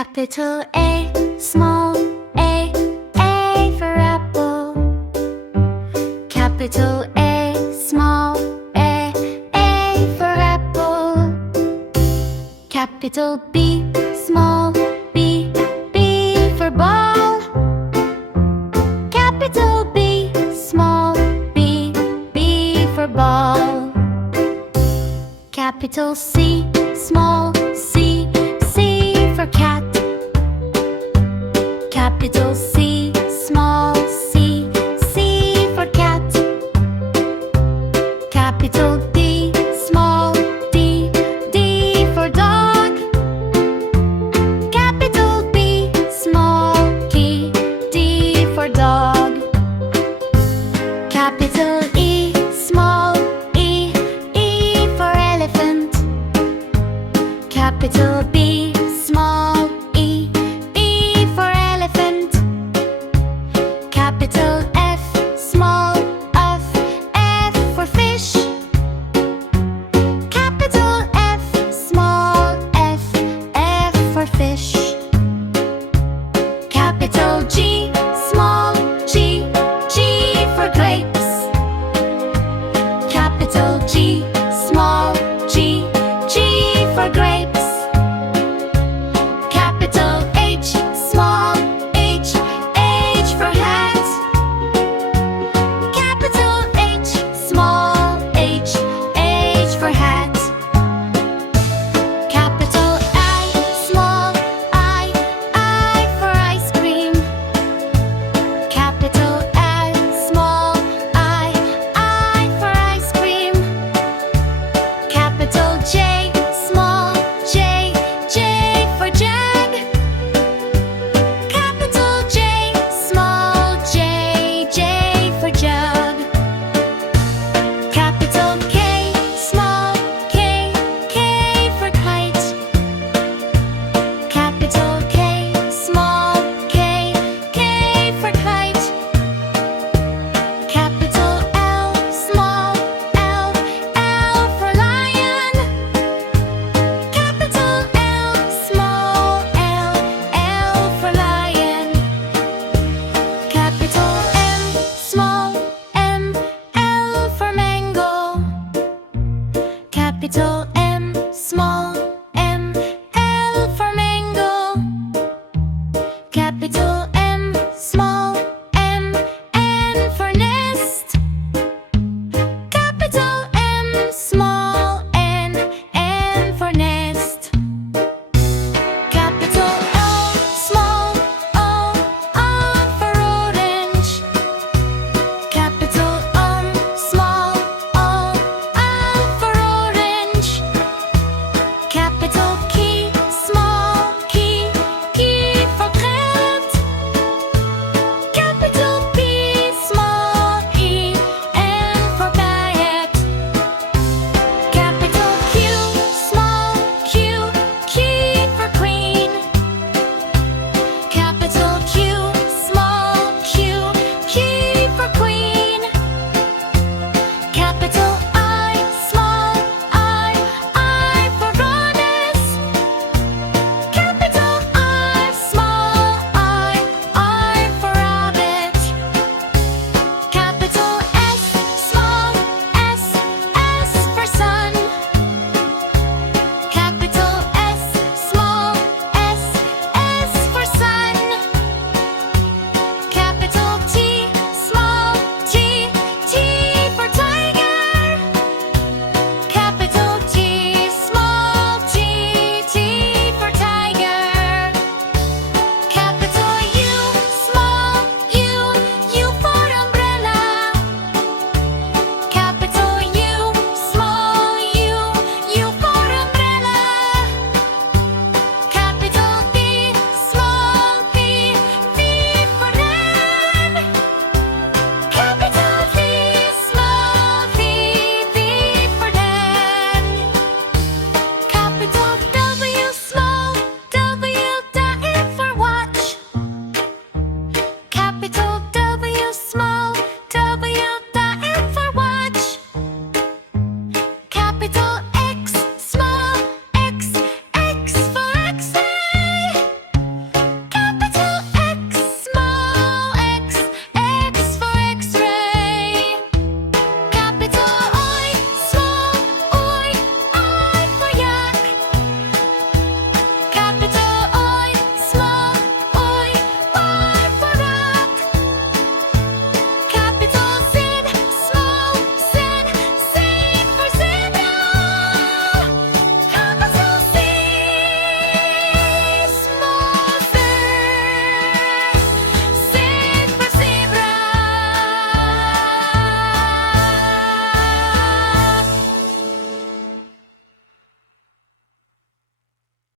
Capital A, small a for apple. Capital A, small a for apple. Capital B, small b for ball. Capital B, small b for ball. Capital C, small c for cat. Capital C, small c for cat. Capital D, small d for dog. Capital B, small d for dog. Capital E, small e for elephant. Capital B, small e for elephant. Capital F, small f for fish. Capital F, small f for fish. Capital G, small g for grapes. Capital G, small g for grapes. Capital H, small h for hat. Capital H, small h for hat. Capital I, small I for ice cream. Capital I, small I for ice cream. Capital J, small j for jug. Capital J, small j for jug. Capital K, small k for kite. Capital K, small k for kite. Capital L, small L for lion. Capital L, small L for lion. Capital M, small L for mango. Capital M, small